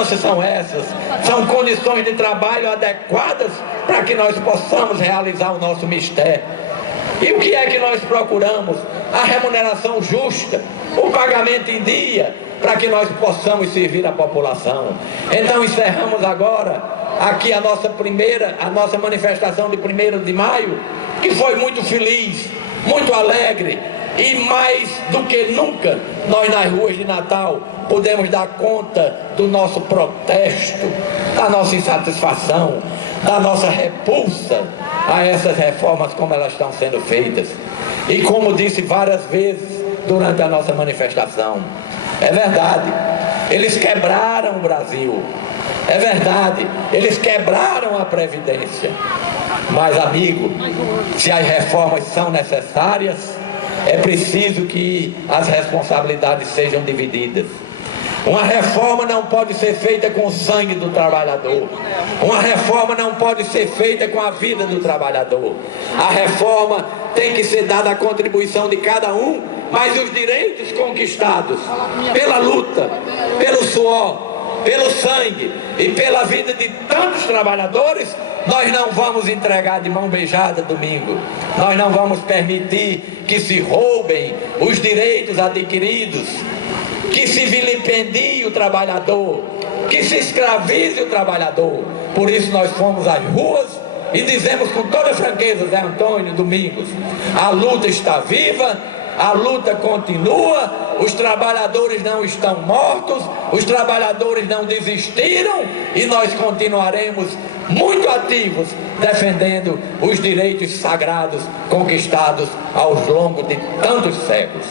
mudanças são essas? São condições de trabalho adequadas para que nós possamos realizar o nosso mistério. E o que é que nós procuramos? A remuneração justa, o pagamento em dia, para que nós possamos servir a população. Então encerramos agora aqui a nossa manifestação de 1º de maio, que foi muito feliz, muito alegre, e mais do que nunca, nós nas ruas de Natal podemos dar conta do nosso protesto, da nossa insatisfação, da nossa repulsa a essas reformas como elas estão sendo feitas. E como disse várias vezes durante a nossa manifestação, é verdade, eles quebraram o Brasil, é verdade, eles quebraram a Previdência, mas amigo, se as reformas são necessárias, é preciso que as responsabilidades sejam divididas. Uma reforma não pode ser feita com o sangue do trabalhador. Uma reforma não pode ser feita com a vida do trabalhador. A reforma tem que ser dada à contribuição de cada um, mas os direitos conquistados pela luta, pelo suor, pelo sangue e pela vida de tantos trabalhadores, nós não vamos entregar de mão beijada domingo. Nós não vamos permitir que se roubem os direitos adquiridos, que se vilipendie o trabalhador, que se escravize o trabalhador. Por isso nós fomos às ruas e dizemos com toda franqueza, Zé Antônio, Domingos, a luta está viva, a luta continua, os trabalhadores não estão mortos, os trabalhadores não desistiram e nós continuaremos muito ativos defendendo os direitos sagrados conquistados ao longo de tantos séculos.